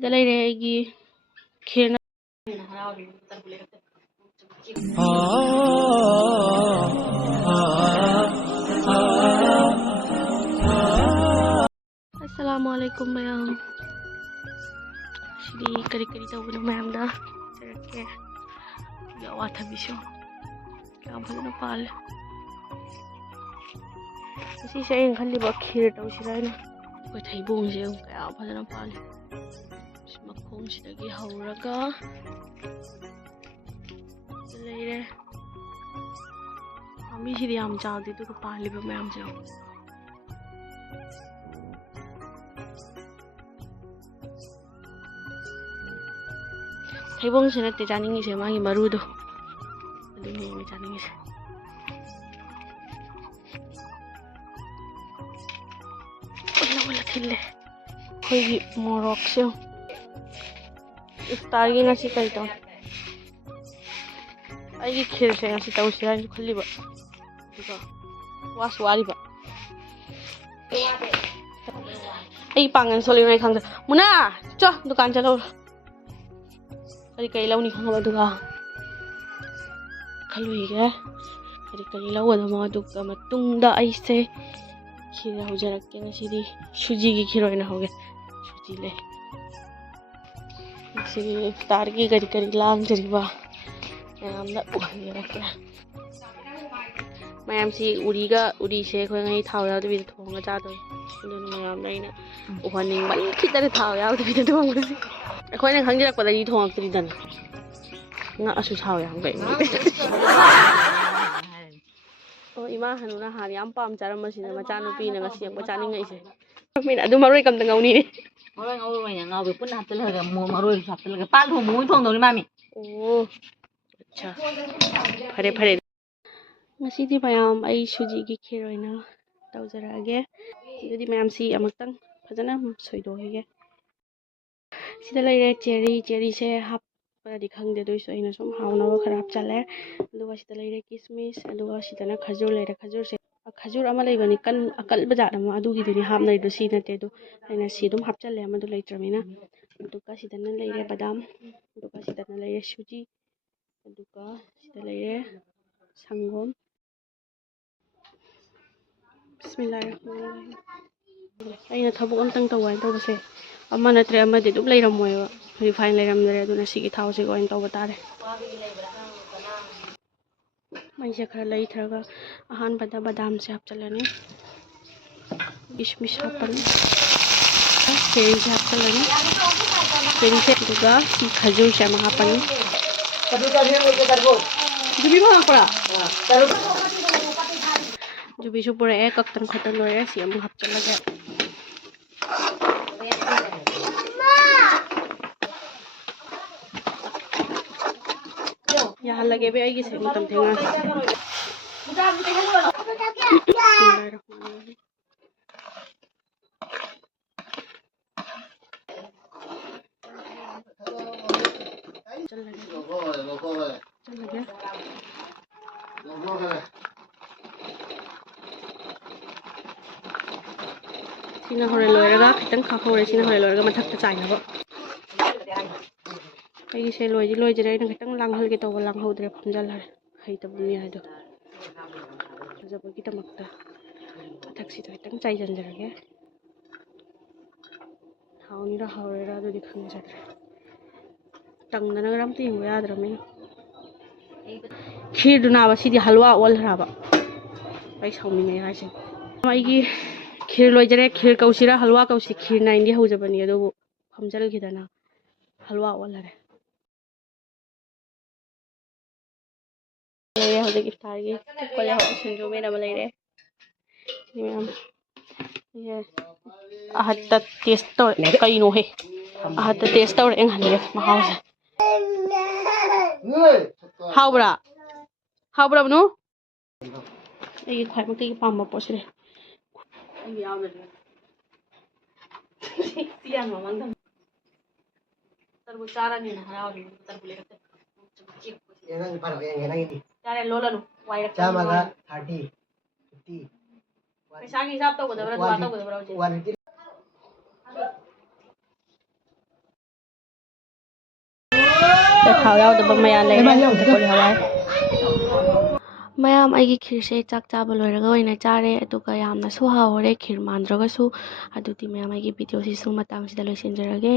ꯁꯤꯗ ꯂꯩꯔꯦ ꯑꯩꯒꯤ ꯈꯦꯔꯅ अस्सलाम वालेकुम मयाम सिदी करी करी तौबनो मयामदा चरके या वाथबिसो क्या फजनो पाल सी से इन खल्लिबा खीर तौसिराना कोई थैबोंजे क्या फजनो पाल मखोंसिदगी हौरगा लेरे पांबीसिदि याम चावदि दुगु पालिबा मयामसे थैबोंसे नत्ते चानिंगिसे मागी मरुदो अदुने मे चानिंगिसे ओला ओला थिल्ले खोगी मोरॉकसे इफ्तारगी ngasi करी तौ आइगी खीर से ngasi तौसिरा खल्लिबा दुगा वास वारिबा आई पांगन सोली नै खंग मुना चो दुकान चलो करी करी लौनी खंग दुगा खलुइगे करी करी लौदमा दुगा मतुंगदा आइसे खीर हौजरक्के ngasiदी सुजी की खीर ओइना होगे सुजी ले ngasiदी इफ्तारगी करी करी लांजरिबा मयामदा उहंगरक्के मयामसी उरीसे अखोय ngai थाव यावदबि थोंगा चादोय अदुन मयामदा अइना उहनिंग मन खितरे थाव यावदबि थोंगसि अखोयना खंजिरक्पदगी थोंगक्तरिदना nga asu थाव यावगै ओ इमा हनुना हान याम पाम चारमसिना मचा नुपीना ngasi yakpa चानिंगैसे मीना अदु मरोय कमदा ngौनी मरोय ngौरोयना ngauबे पुन्ना हप्तलगा मो मरोय हप्तलगा पाल थोंबो मोय थोंदौनी मामी ओ अच्छा फरे फरे ngasiदी मयाम आई सुजी की खीर ओइना तौजरागे सिदि मयामसी अमक्तंग फजना सोइदोहिगे सिदा लेरे चेरी से हापदी खंगदे दोइसो अइना सुम हावनाबा खरा हापचाले अदुगा सिदा लेरे किसमिस अदुगा सिदाना खजूर लेरे खजूर से खजूर अमा लेबनी कन अकल बजात अमा अदुगी दिनि हापनाइदो सि नते दो अइना सि दुम हापचाले अमा दो लेत्रमिना अदुगा सिदाना लेरे बादाम अदुगा सिदाना लेरे सुजी अदुगा सिदा लेरे संगोम बिस्मिल्लाहिर्रहमानिर्रहीम अइना थबक अमतंग तौवाइन तौबसे अमा नत्रे अमदि दुम लेरमोयबा रिफाइन लेरमदरे अदुना सिगी थावसे गोइन तौबा तारे मैसे खरा लैथरगा अहानबदा बादाम से हापचलनी किशमिश हापनी चेरी से हापचलनी चेरी से दुगा सी खजूर से अमा हापनी जुबी भांगपरा जुबी सु पुरा एक कक्तन खतन लोरे सी अमा हापचलगे यहाँ लगे भी आएगी से मुतम थेंगा चल लगे सिना होरे लोयरगा खितंग खाखोरे सिना होरे लोयरगा मथक्ता चाइनबो आई से लोयजी लोयजरे न खितंग लांगहलगे तौबा लांगहौद्रे फमजलहरे हैतबुनी हायदो जबगी तमक्ता मथक्सी तो खितंग चाइजनजरगे हाउनिरा हाउरेरा दुदि खंगजद्रे तंगदना गरम ती हो याद्रमिन खीर दुनाबा सिदि हलवा ओलहराबा आई सौमिने हाइसे आइगी खीर लोयजरे खीर कौसिरा हलवा कौसि खीर नाइंदी हौजबनी अदुबु फमजलगिदना हलवा ओलहरे लेरे हौजे इफ्तारगी कोले हो सिंजो मेना लेरे नियम ये आहत टेस्ट तो कइनो हे आहत टेस्ट तो एंग हले महाउसे हाउब्रा हाउब्रा बनु ए खाइमते की पाम्बा पोसरे आई यावले सियान ममंग तरबु चारानी ना हरावली तरबु लेरते येनंग पारगे येनंग चारे लोलानु वाइरक चामागा 30 50 पैसा की हिसाब तो गदबरा दुआ तो गदबरा ꯊꯥꯎ ꯌꯥꯎꯗꯕ ꯃꯌꯥꯝ ꯂꯩꯔꯦ ꯀꯣꯂꯤ ꯍꯋꯥꯏ ꯃꯌꯥꯝ ꯑꯩꯒꯤ ꯈꯤꯔꯁꯦ ꯆꯥꯛ ꯆꯥꯕ ꯂꯣꯏꯔꯒ ꯑꯣꯏꯅ ꯆꯥꯔꯦ ꯑꯗꯨꯒ ꯌꯥꯝꯅꯁꯨ ꯍꯥꯎꯔꯦ ꯈꯤꯔ ꯃꯥꯟꯗ꯭ꯔꯒꯁꯨ ꯑꯗꯨꯗꯤ ꯃꯌꯥꯝ ꯑꯩꯒꯤ ꯚꯤꯗꯤꯑꯣꯁꯤꯁꯨ ꯃꯇꯥꯡꯁꯤꯗ ꯂꯣꯏꯁꯤꯟꯖꯔꯒꯦ